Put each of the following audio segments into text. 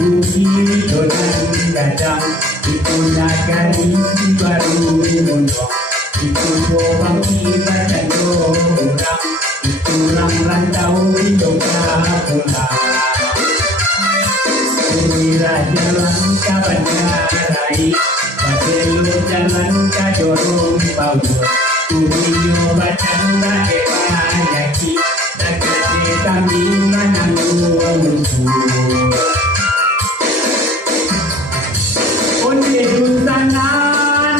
hidup dan gadang, itu nagari baru mondok, itu gobang ibadah orang, itu orang rantau hidup tak pulang. Kira jalan ke bandarai, Badelu jalan ke jorong bawah, Kurio batang tak banyak, tak ada kami menanggung musuh. Onde sana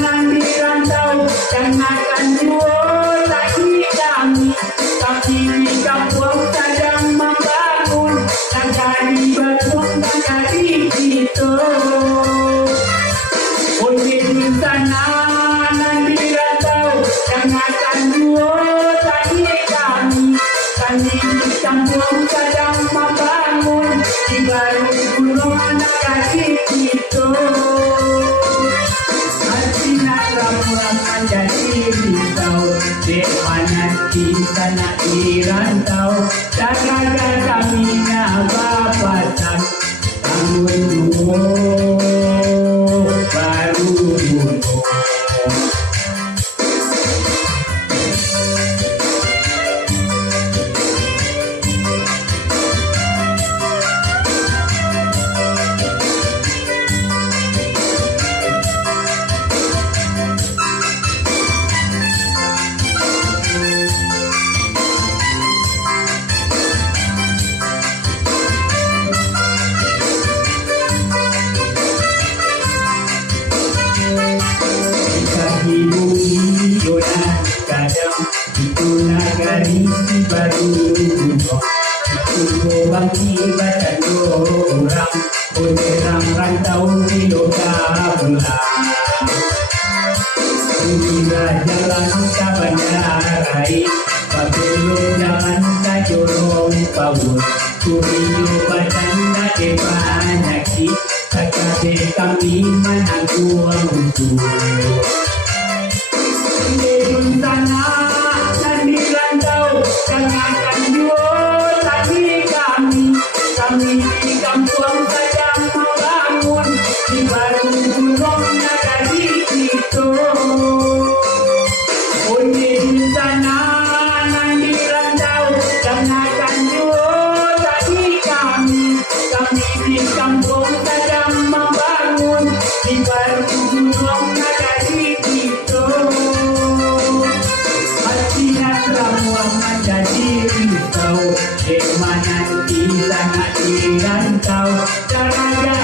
nanti rantau, jangan jual lagi kami, tapi di kampung sedang membangun, negari betul negari itu. Onde sana nanti rantau, jangan jual lagi kami, kami di kampung sedang membangun, di baru gunung negari itu. Menjadi risau, di mana kita nak dirantau, jaga kami nak bapatan, bangun dulu baru dulu. Itu nagari baru mondok, itu gobang ibadah orang, orang rantau hidup tak pulang. Kira jalan ke bandarai, Badelu jalan ke jorong bawah, Kurio batang tak banyak, tak ada kami menanggung musuh. Sana nanti rantau, jangan jual lagi kami, kami di kampung sedang membangun, di baru gunung negari itu. Onde sana nanti rantau, jangan jual lagi kami, kami di kampung sedang membangun, di baru gunung negari itu. Menjadi risau, di mana kita nak dirantau, jaga